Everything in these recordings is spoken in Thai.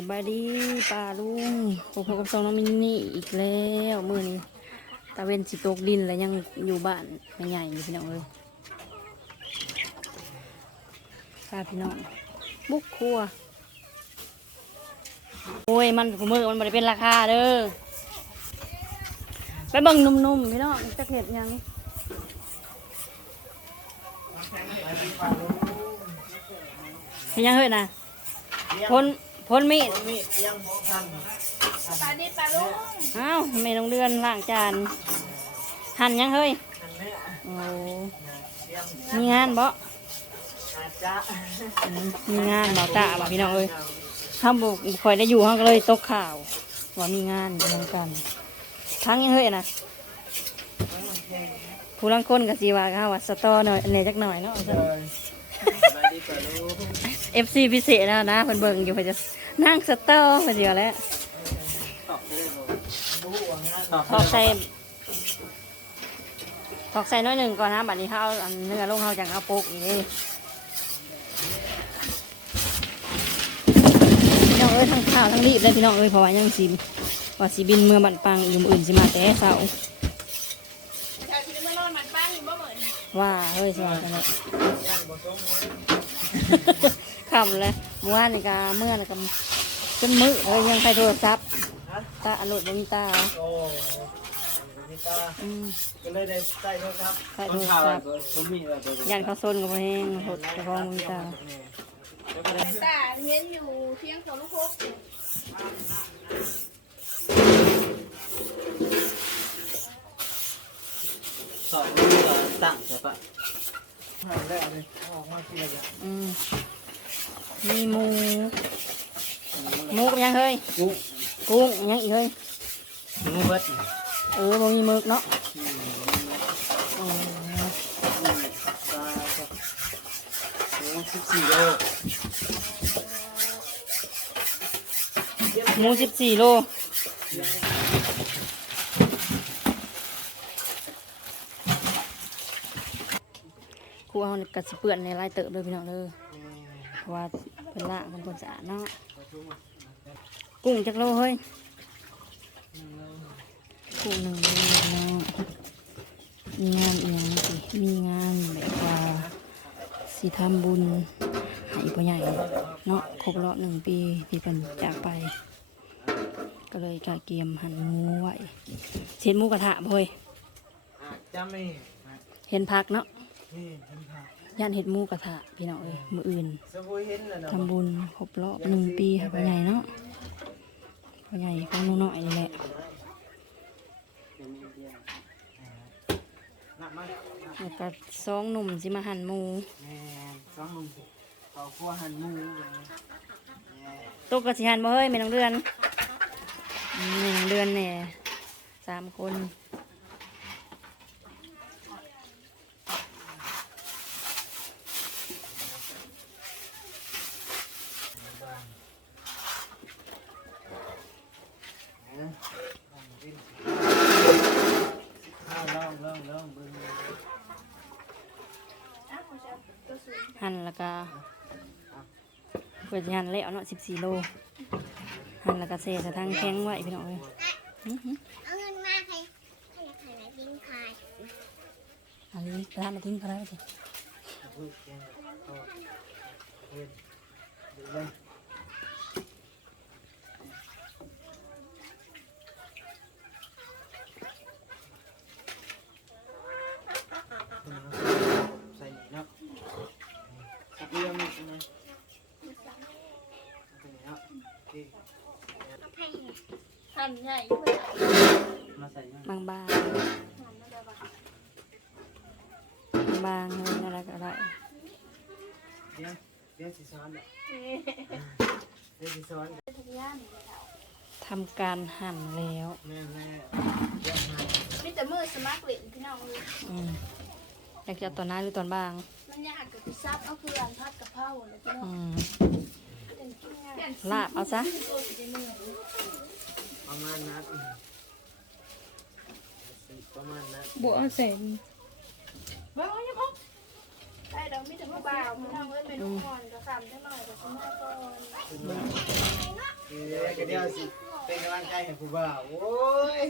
สบายดีป้าลุงพบกับสองน้องมินนี่อีกแล้วมือนี้ตาเวนสิตกดินแล้วยังอยู่บ้านไม่ใหญ่อยู่พี่น้องเลยพาพี่น้องบุกครัว โอ้ยมันขมือมันไม่ได้เป็นราคาเด้อไปเบิ่งนุ่มๆพี่น้องจะเห็ดยังเห็นยังเฮ้ยนะพ้น พ้นมีดมีดเลี้ยงพอพันปลาดิบปลาลุงอ้าวไม่ต้องเดือนล้างจาน หั่นยังเฮ้ยอันนี้โอ้เลี้ยงมีงานบ่อาจจะอืมมีงานบ่ตาบ่พี่น้องเอ้ยถ้าบุกคอยได้อยู่ห้องก็เลยตกข่าวว่ามีงานอยู่นำกันทั้งยังเฮ้ยนะผู้ลังคนกับสีว่าเขาว่าสตอหน่อยเนี่ยจักหน่อยเนาะ เลยสบายดีกว่าลูก เอฟซีพิเศษนะนะเพิ่นเบิ่งอยู่เพิ่นจะนั่งสตอเพิ่นเดียวแหล้วตอบได้บ่บู๊ว่างานถอกใส่ถอกใส่น้อยหนึ่งก่อนนะบัดนี้เขาเอาอันเนื้อลงเขาจังเอาโปกอีกนี่พี่น้องเอ้ยทั้งข้าวทั้งรีบเลยพี่น้องเอ้ยเพราะว่ายังสิว่าสิบินเมื่อบันปังอยู่มื้ออื่นสิมาแต่เช้าชาวที่ไม่รอดมันป้าอยู่บ่เหมือนว่าเฮ้ยสิว่าจังได๋ย่านบ่สมเลย คำเลยเมื่อวานนี่ก็เมื่อนี่ก็จนมื้อเอ้ยยังใช้โทรศัพท์ฮะตาอนุดบ่มีตาโอ้นี่ตาอืมก็เลยได้ใส่โทรศัพท์ใส่โทรศัพท์ผมมีแล้วตัวยันเขาซนกับบ่แห้งหดเจ้าของบ่มีตาตาเฮียนอยู่เพียงของลูกพกสอนลูกตั้งใช่ปะหาได้เลยออกมาทีละอย่างอืม มีหมูหมูกับยังเฮ้ยกุ้งกุ้งยังอีกเฮ้ยงูเบิดเออบ่มีหมึกเนาะเออปลาครับโอ้สิบสี่โลหมูสิบสี่โลครัวเขานี่กัดสิเปื่อนในลายเติบเลยพี่น้องเลยเพ ราะว่าเป็นละมันคนสะอาดเนาะกุ้งจักโลเฮ้ยกุ้งหนึ่งโลเนาะมีงานอีกอย่างนะสิมีงานแบบว่าสิทำบุญให้พ่อใหญ่เนาะครบรอบหนึ่งปีที่เป็นจากไป ก็เลยกะเกียมหั่นหมูไว้เช็ดหมูกระทะบ่เฮ้ยอาจจะไม่เห็นพักเนาะนี่เห็นผ่า ย่านเห็ดหมูกระทะพี่น้องเอ้ยมืออื่นสมุยเห็นแล้วเนาะทำบุญครบรอบหนึ่งปีให้พ่อใหญ่เนาะพ่อใหญ่ของหนูน้อยนี่แหละหนักไหมแล้วก็สองหนุ่มสิมาหั่นหมูแม่สองมึงเขาคั่วหั่นหมูเลยตกกระสิหั่นบ่เฮ้ยแม่น้องเดือนอืมแม่น้องเดือนแน่สามคน ข้าวล่องล่องล่องเบิ่ง หั่นแล้วก็ เปิดหั่นแล้วเนาะสิบสี่โลหั่นแล้วก็เซใส่ทางแข็งไว้พี่น้องเอ้ยอื้อหือเอาเงินมาใครใครใครไหนดิ้งพายอันนี้ร้านมาทิ้งเขาได้ไหมสิ พูดแกงเอาเห็นดูเลย ใส่เนาะสักเรื่องนึงนะใส่เนาะโอเค ทำใหญ่มาใส่เนาบางบางบางๆเลยอะไรก็ได้เดี๋ยวเดี๋ยวสิซ้อนเดี๋ยวสิซ้อนทำการหั่นแล้วแม่แม่มีแต่มือสมัครเล่นพี่น้องเลยอืมอยากจะตอนหน้าหรือตอนบาง มันอยากกับพี่ซับเอาเพื่อนพัดกับเผาเลยพี่น้อง อืมเป็นกินง่ายลาบเอาซะประมาณนั้นประมาณนั้นบัวเสร็จบ้ายังอ๊อกได้ดอกมีแต่ผู้บ่าวพี่น้องเอ้ยเป็นลูกอ่อนกับคำจังหน่อยกับสมัยก่อนขึ้นมาดีเดี๋ยวก็เดี๋ยวสิเป็นกำลังใจให้ผู้บ่าวโอ้ย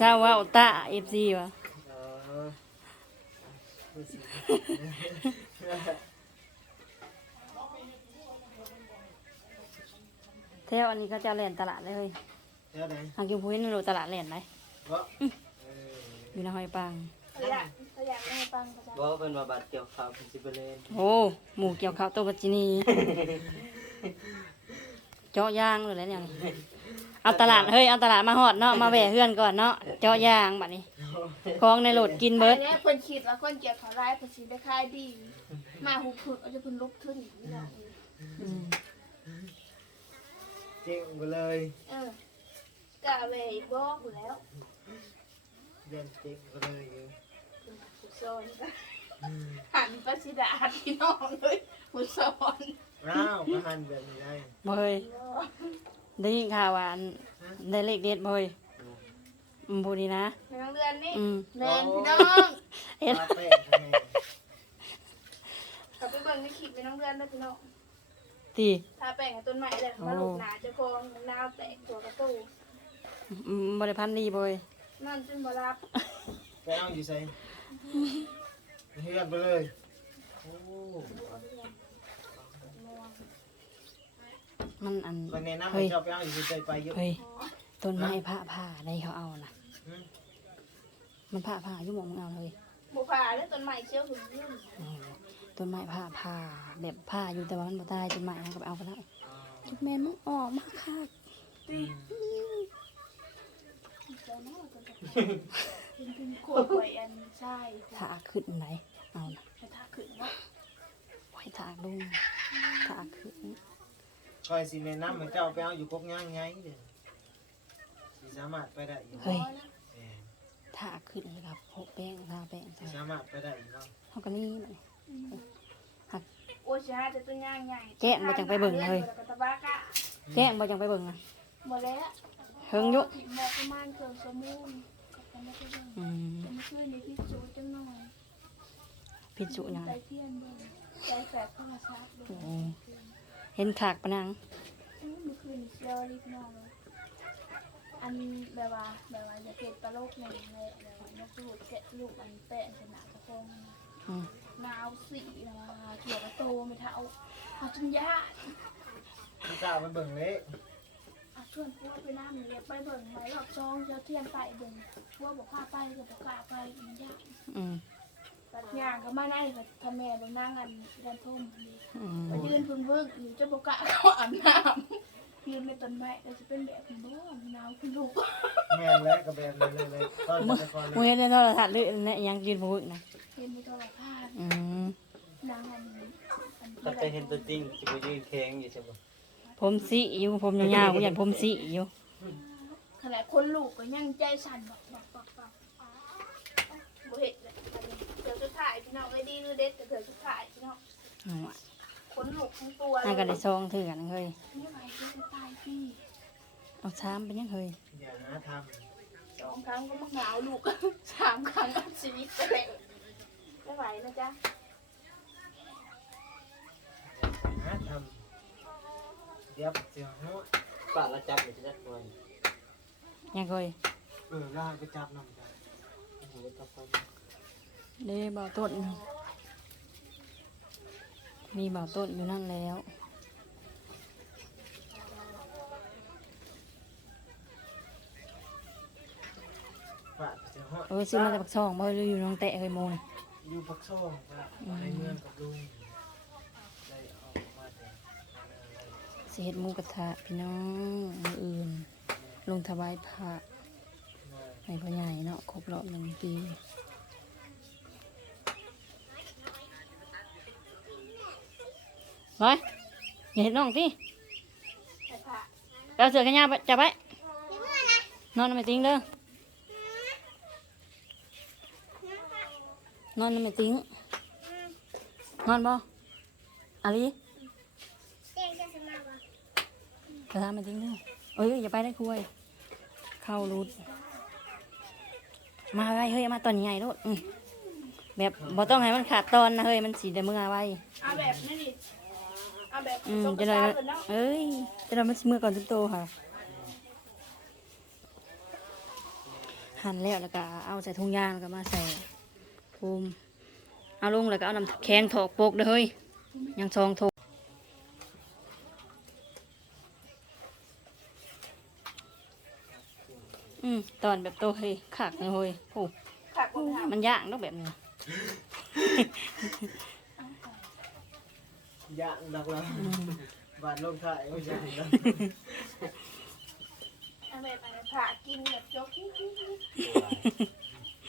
ทราบว่าอุตาเอฟซีวะ เออดูสิเท่าอันนี้เขาจะเล่นตลาดเลยเฮ้ยเดี๋ยวไหนหากินพุ้ยนี่รู้ตลาดเล่นไหมบ่เอออยู่ในหอยปังเขาอยากเขาอยากให้ฟังเขาจะบอกว่าเป็นว่าบัตรเกี่ยวข้าวเป็นสิบเปอร์เซ็นต์โอ้หมูเกี่ยวข้าวโตปัจจินีเจาะยางเลยแหล้วเนี่ยเอาตลาดเฮ้ยเอาตลาดมาหอดเนาะมาแหวะเฮือนก่อนเนาะเจาะยางบัดนี้ของในโหลดกินเบิดอันนี้คนคิดว่าคนเกลียดเขาร้ายคนสิได้ค่ายดี มาหุบผึกเอาจะเพิ่นลุกขึ้นนี่ดอกอืม เจ๊งไปเลยเออกะเวยบอกอยู่แล้วเรียนเจ๊งไปเลยอยู่ผู้สอนก็หันประสิดาพี่น้องเลยผู้สอนอ้าวก็หันแบบนี้ได้บ่เฮ้ยได้ยินข่าวว่าอันได้เลขเด็ดบ่เฮ้ยอืมพูดดีนะในโรงเรียนนี่อืมแมนพี่น้องเฮ็ด ปาแป้งให้กลับไปเบิ่งในคลิปในโรงเรียนได้อพี่น้อง ตีทาแป้งให้ต้นไม้เลยมาลูกหนาเจะคองนาวแตกตัวกระตู้อืมบ่ได้พันดีบ่เฮ้ยนั่นจนบ่รับไปเอาอยู่ใส่เฮือนไปเลยโอ้มันอันวันนี้น้ำเฮ้ให้ยเจ้าไปเอาอยู่ใจไปเยอะเฮ้ยต้นไม้ผ้าผ้าได้เขาเอานะอืมมันผ้าผ้าอยู่หมองมึงเอาเลยบุผ่าแล้วต้นไม้เชี่ยวหุ่นยื่นอืม ต้นไม้ผ้าผ้าแบบผ้าอยู่แต่ว่ามันบ่ตายต้นไม้นะก็ไปเอาก็ได้จุกแม่นมึงออกมาค่ะตีเจ้าน้อยก็จะเป็นเป็นขวดไว้อันใช่ถาขึ้นไหนเอานะให้ทาขึ้นเนาะไว้ถากลงถากขึ้นคอยสิแม่น้ำให้เจ้าไปเอาอยู่กกย่างไงเด้อสิสามารถไปได้อยู่เฮ้ยแหม่ถากขึ้นเลยครับโปะแป้งทาแป้งสิใส่สามารถไปได้อยู่เนาะเขาก็นี่มัน โอ้ยช้าจะตัวย่างใหญ่แกะมาจังไปเบิ่งเลยกะตะบากะแจ้งบ่จังไปเบิ่งนะหมดแล้วเฮิงอยุหมดประมาณเกือบสมุนก็ไม่ได้เบิ่งอืมแต่เมื่อคืนพี่จูจังหน่อยพิจุหยังไปเที่ยงเบิ่งใจแสบโทรศัพท์เบิ่งโอ้เห็นขากปะนังอื้อเมื่อคืนเชียวรีบนอนเลยอันแบบว่าแบบว่าจะเก็บตลกหนึ่งเลยแบบว่านกสูดแกะลูกอันแปะขนาดกระโปรง อืม นาวสีนะเกี่ยวกับโตไม่เท่าเอาจนยากพี่เจ้าไปเบิ่งเลยเอาชวนพวกไปน้ำเรียไปเบิ่งไหมรอบซองเจ้าเทียนไปเบิ่งพวกบอกพาไปก็บอกกล้าไปมันยากอืมปัดย่างก็มาได้ก็ทำแม่บางนั่งอันดันทุ่มอืมมายืนพึ่งพึ่งอยู่เจ้าบอกกล้าเขาอาบน้ำยืนในต้นไม้แต่จะเป็นแบบนี้บ่หนาวคุณลูกแม่นแล้วก็แบบนั้นเลยเลยตอนมึงแต่ก่อนเลมึงยเห็นในโทรทัศน์หรือในหยังยืนบ่ฮึกนะเห็นในโทรทัศน์อืมนางอันอัน ก็จะเห็นตัวจริงจะไปยืนแข็งอยู่ใช่ไหมผมสิอยู่ผมยาวๆกูอยากผมสิอยู่ขนาดคนลูกก็ยังใจสั่นบอกบอกบอกบอกบ่เห็นเลยเดี๋ยวสุดท้ายพี่น้องไอ้ดีหรือเด็ดแต่เดี๋ยวสุดท้ายพี่น้องอืมคนลูกทั้งตัวเลน่ายก็ได้ซองถือกันเฮ้ยไม่ไหวที่จะตายพี่เอาช้ำเป็นยังเฮ้ยอย่าหาทสองครั้งก็มาหนาวลูก สามครั้งก็ชีวิตไปเลยไม่ไหวนะจ๊ะำหา ทำเดี๋ยวเดี๋ยวหัวป้าเราจับอยู่ที่นั่นคนยังเฮ้ยเออลากไปจับน้ำได้โอ้โหจับคนเด้บ่าวต้นมีบ่าวต้นอยู่นั่นแล้วปาดเดี๋ยวหัวเออซื้อมาจากปักซองบ่หรืออยู่น้องแตะเฮ้ยโมนอยู่ปักซ่องครับในเมืองกับลุงได้ออกมาแต่ สิเฮ็ดมูกระทะพี่น้องมืออื่น ลงถวายพระให้พ่อใหญ่เนาะครบรอบหนึ่งปีไว้อย่าเห็นน้องที่เราเสือกันยาไปจับไว้นอนไม่ติ้งเด้อนอนไม่ติ้งนอนบ่อาลี กระทำไม่ติ้งเด้อเอ้ยอย่าไปได้คุยเข้ารูดมาไว้เฮ้ยเอามาตอนใหญ่โลดอืมแบบบ่ต้องให้มันขาดตอนนะเฮ้ยมันสีเดเมื่อไว้เอาแบบนี้ดิเเอาแบบอืมตรงกจะระได้ซ้าเลยเนาะเอ้ยจะได้มันสิมือก่อนทุกโตค่ะ หั่นแล้วแล้วก็เอาใส่ถุงยางแล้วก็มาใส่ภูมิเอาลงแล้วก็เอาน้ำแข็งถอกโปกเด้อเฮ้ยยังซองถกอืม ตอนแบบโตเฮ้ยขากเลยเฮ้ยโอ้ค่ะคุณถามมันยากเนาะแบบนี้ ย่างดักแล้วบาดลงถ่ายไม่ใช่แล้วเอาแบบอะไรผ่ากินแบบยกนิดนิดนิด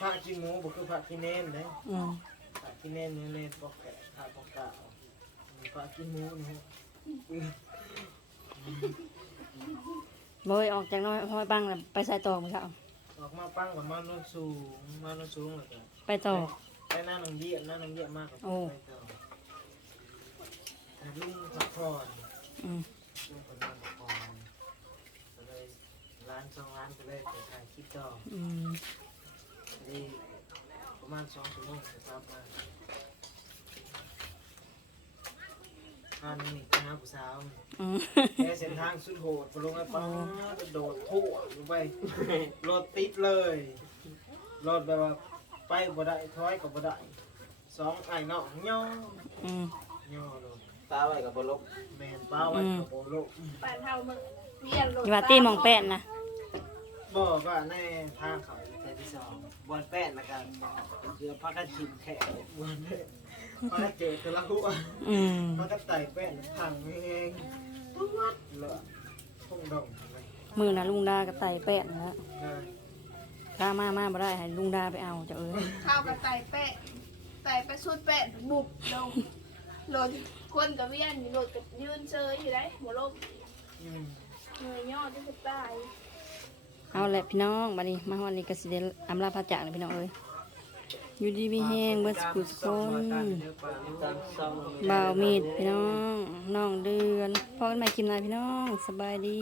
พระกินหมูบ่คือพระกินเน้นเด้อืมพระกินเน้นเน้นปอกแกะพระปอกกาพระกินหมูนี่ฮะโบยออกจากน้อยห้อยบังแล้วไปใส่ตอกมั้งครับออกมาปั้งกับมาโนนสูงมาโนนสูงเลยจ้ะไปตอกไปหน้าหนังเยี่ยมหน้าหนังเยี่ยมมากกว่าโอ้ ไปต่อแต่ลุงพักผ่อนอืมลุงคนนั่งพักผ่อนก็เลยร้านสองร้านก็เลยไปถ่ายคลิปต่ออืม นี่ประมาณสองชั่วโมงนะครับมา อันนี้คณะผู้สาวอืมแค่เส้นทางสุดโหดไปลงไอ้ป้าโดดทั่วลงไป รถติดเลย รถแบบว่าไปบ่ได้ถอยก็บ่ได้สองไอ้น้องย่ออืมย่อลงตาไว้กับบลบแมนป้าไว้กับโบโลกปานเท่ามือเวียนรถอย่าว่าตีหมองแป้นนะบ่ว่าในทางเขาแต่ที่สองบอลแป้นนะครับเรือพักกันจิมแขกบอลแป้นพัก กันเจอตัวละหัวอืมพักกันไต่แป้นพังเองปุ๊บวัดเลยพุ่งดงเลยมือนะลุงดากับไตแป้นแล้วเออถ้ามามาบ่ได้ให้ลุงดาไปเอาจะเอ้ยข้าวกับไตแปะไตไปสุดแปะบุบลงรถคนกับเวียนอยู่รถกับยืนเชยอยู่ได้หัวลมอืมเหนื่อยยอดที่สุดตาย เอาแหละพี่น้องบัดนี้มาฮอดนี้ก็สิได้อำลาพระจากเลยพี่น้องเอ้ย อยู่ดีมีแห้งเบิดสกุลคนบ่าวมีดพี่น้อง น้องเดือนพ่อกันใหม่คลิปหน้าพี่น้อง สบายดี